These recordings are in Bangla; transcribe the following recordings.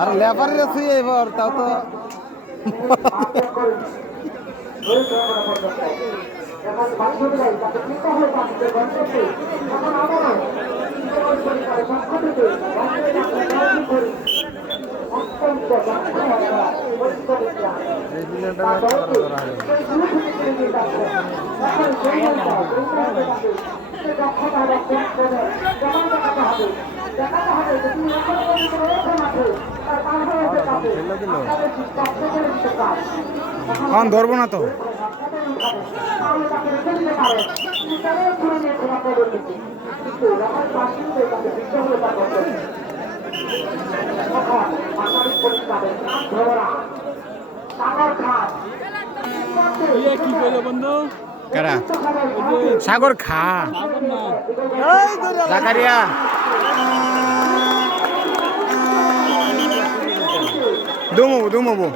আর লেবারের আছে এবার তাও তো ধরবো না তো কি করলো বন্ধু সাগর খা জাকারিয়া দুমবো দুমবো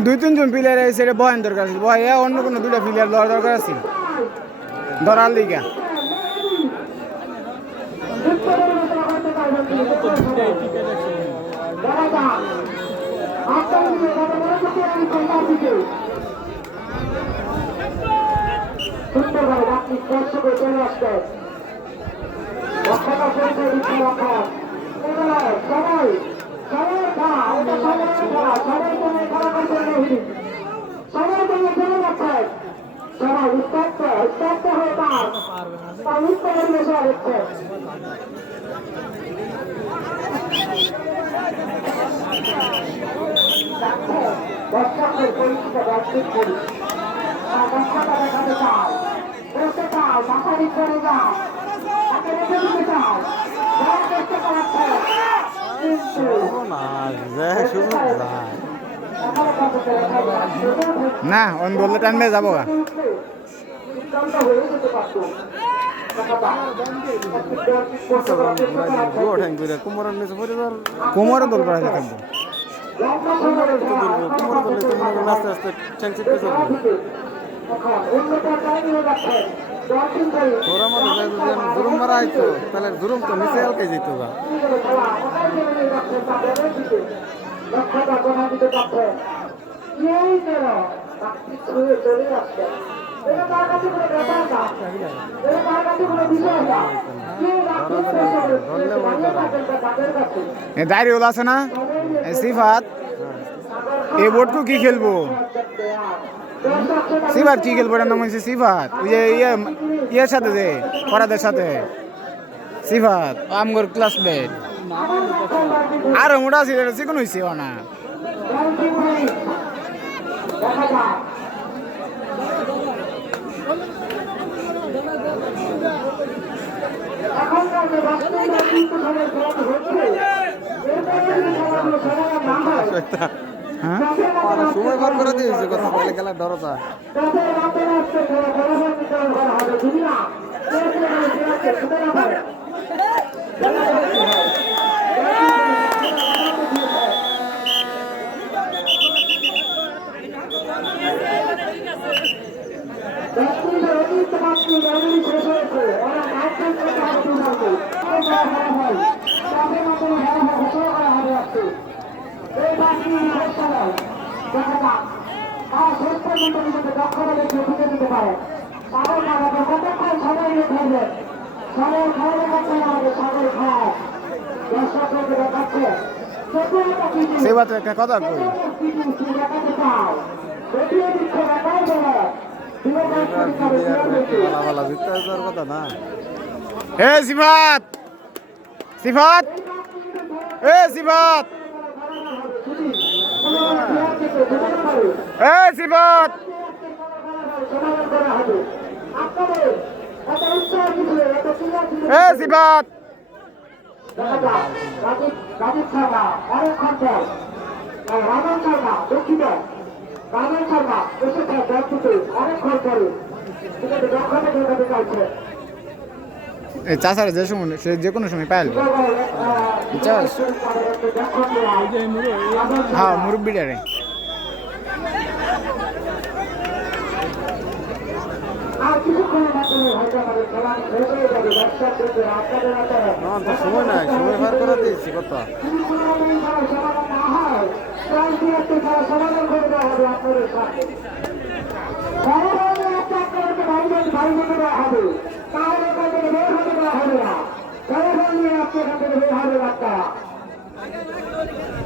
দুই তিনজন প্লেয়ার এসে বয়ান দরকার আছে বয়া অন্য কোনো দুটা প্লেয়ার লওয়ার দরকার আছে ধরার লিগা না অন বললে টানবে যাবো গা কোমরে দোল করা থাকবো আস্তে আস্তে তোরা মধ্যে জুরুম মারা হইতো তাহলে জুরুম তো নিচে হালকে যেত গা দাঁড়িয়ে আছে না সিফাত এই বোর্ডকে কি খেলবো সিফাত কি খেলবো নাম হয়েছে সিফাত ওই যে ইয়ের সাথে যে পরাদের সাথে সিফাত আমগর ক্লাসমেট আর মোটা আছে চিকন হয়েছে না সময় বার করে দিয়েছে কথা বলে খেলার ডরতা দিতে পারেন। সাগর খাওয়াতে কতক্ষণ সময় নিতে হবে, সাগর খাওয়ানো করতে আমাদের সাগর খাওয়া দর্শকদের দেখাচ্ছে। সেবা তো একটা কথা কই হে সিফাত সিফাত এ সিফাত এ সিফাত এ সিফাত রাজীব শর্মা অনেকক্ষণ পর রাজন শর্মা দুঃখিত রাজন শর্মা এসেছে দলটিতে অনেকক্ষণ পরে কিন্তু দক্ষতা দেখাতে চাইছে। এই চাষারা যে সময় সে যে কোনো সময় পাইল বুঝছস হ্যাঁ মুরব্বিটারে আর কিছুক্ষণের মাধ্যমে হয়তো আমাদের খেলা শেষ হয়ে যাবে। দর্শকদের আপনাদের হাতে সময় নাই, সময় বার করে দিয়েছি কত সমাধান না হয় প্রায় দু একটি খেলা সমাধান করে দেওয়া হবে আপনাদের সাথে। সমাধানে একটা আপনাদেরকে বাড়ি যেতে দেওয়া হবে, তাহলে এখান থেকে বের হতে দেওয়া হবে না। সমাধান নিয়ে আপনি এখান থেকে বের হবে বাচ্চা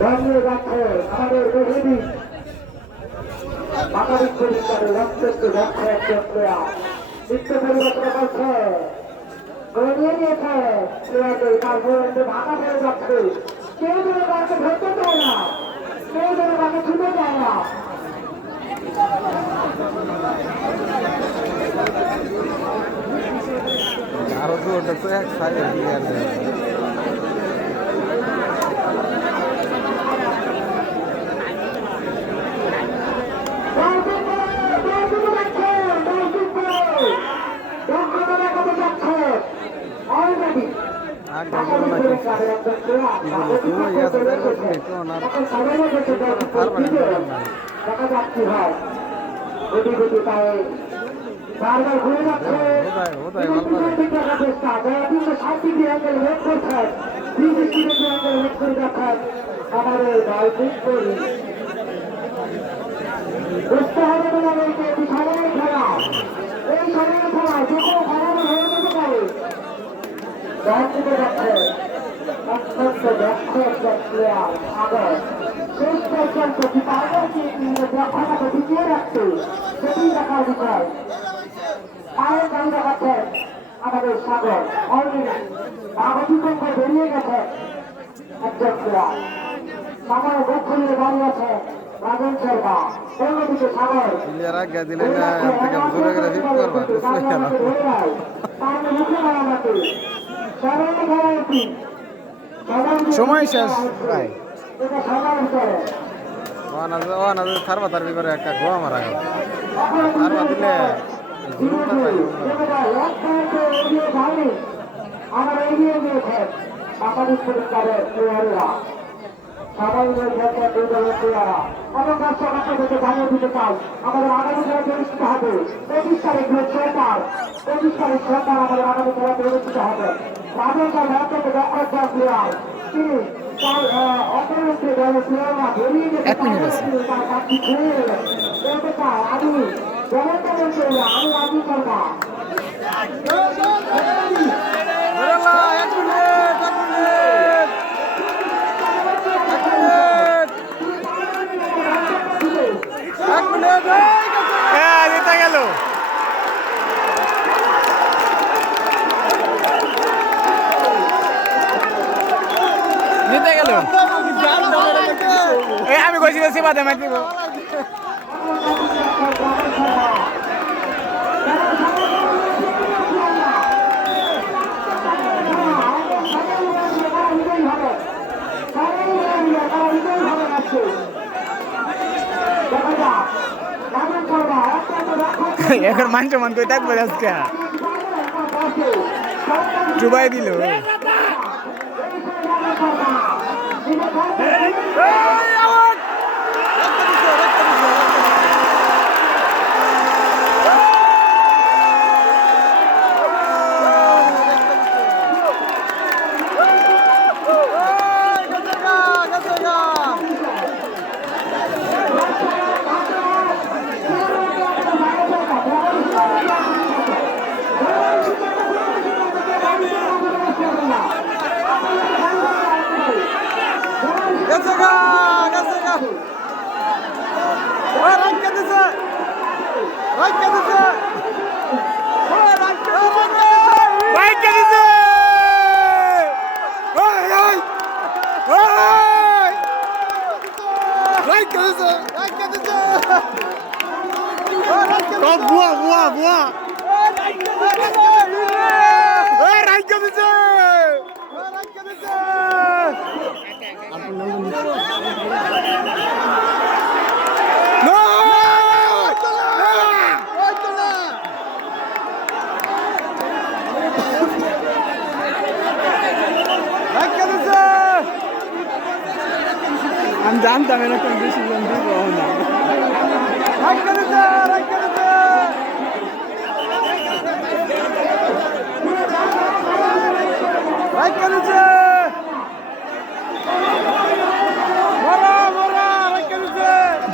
ধর্মীয় যাচ্ছে আমাদের বেশি মাতারিক পরিষ্কারে রক্তকে যাচ্ছে একজন প্লেয়ার চিত্ত পরিবর্তন করছে নিয়ে নিয়েছে প্লেয়ারদের তারপরে ঢাকা পড়ে যাচ্ছে। কেউ যেন তাকে ধরতে চায় না, কেউ যেন তাকে ছুটে যায় না। আরো তো ওটা তো এক সাইড বারবার ঘুরে যাচ্ছে আমাদের বুঝতে হবে না এটি সময়ের খেলা, এই সময়ের খেলা যে কোনো সমাধান হয়ে যেতে পারে। দল থেকে যাচ্ছে অত্যন্ত দক্ষ একজন প্লেয়ার সাগর শেষ পর্যন্ত কি পারবে কি দক্ষতাকে টিকিয়ে রাখতে সেটি দেখার বিষয়। পায়ের গাড়ি দেখাচ্ছেন আমাদের সাগর অলরেডি অতিক্রম করে বেরিয়ে গেছে একজন প্লেয়ার। সাগর বুক খুলিয়ে দাঁড়িয়ে আছে রাজন শর্মা, অন্যদিকে সাগর প্লেয়ার আগে দিলে না থেকে জোরে করে হিট করবা সময় শেষ ভাই থারবা তার বিপরে একটা গোয়া মারা গেল থারবা দিলে আমার এগিয়ে গিয়েছে আপাতত পরিষ্কারের প্লেয়াররা সবাই রয়েছে দুই দলের প্লেয়াররা। এবং দর্শক আপনাদেরকে জানিয়ে দিতে চাই আমাদের আগামী খেলাতে অনুষ্ঠিত হবে 25 তারিখ সোমবার, 25 তারিখ সোমবার আমাদের আগামী খেলাতে অনুষ্ঠিত হবে। রাজেশ অত্যন্ত দক্ষ প্লেয়ার, তিনি অপরকে দলের প্লেয়াররা বেরিয়ে গেছে তার কাজটি খেয়ে গেলেন। বলতে চাই আমি যেমনটা বলছি আমি রাজু শর্মা জিতে গেল জিতে গেল আমি কইছি সেবাতে মার দিব এখন মান সমান কই থাকবে আজকে চুবাই দিল রাইখা দিছে ওই ওই ওই রাইখা দিছে ও বুয়া বুয়া বুয়া ওই রাইখা দিছে আমি জানতাম এরকম বেশি জন দিব না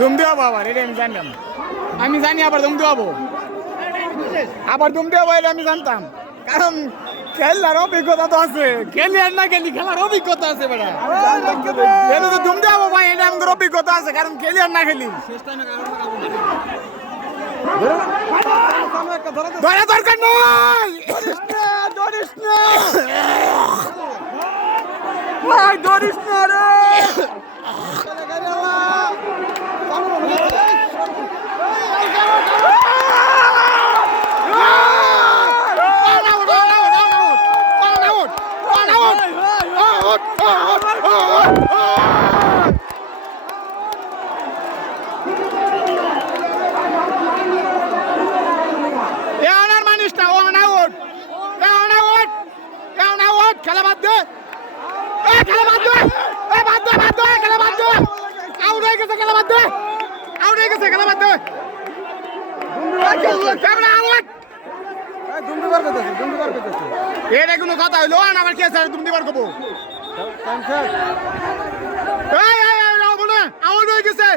দুম দেওয়াবো আবার এটা আমি জানতাম আমি জানি আবার দুম দেওয়াবো আবার দুম দেওয়াবো এটা আমি জানতাম কারণ খেলার অভিজ্ঞতা তো আছে খেলি আর না খেলি খেলার অভিজ্ঞতা আছে বেটা এটা তো দুম দেওয়াবো ভাই এটা আমাদের অভিজ্ঞতা আছে কারণ খেলি আর না খেলি ধরা দরকার নয় ধরিস না ভাই ধরিস না রে খেলা বাদ দে খেলা বাদ দে বাদ দে বাদ দে খেলা বাদ দে আউট হয়ে গেছে খেলা বাদ দে আউট হয়ে গেছে খেলা বাদ দে ক্যামেরা আউট এটা কোনো কথা হইলো না আমার কে স্যার তুমি দিবার কবো আউট হয়ে গেছে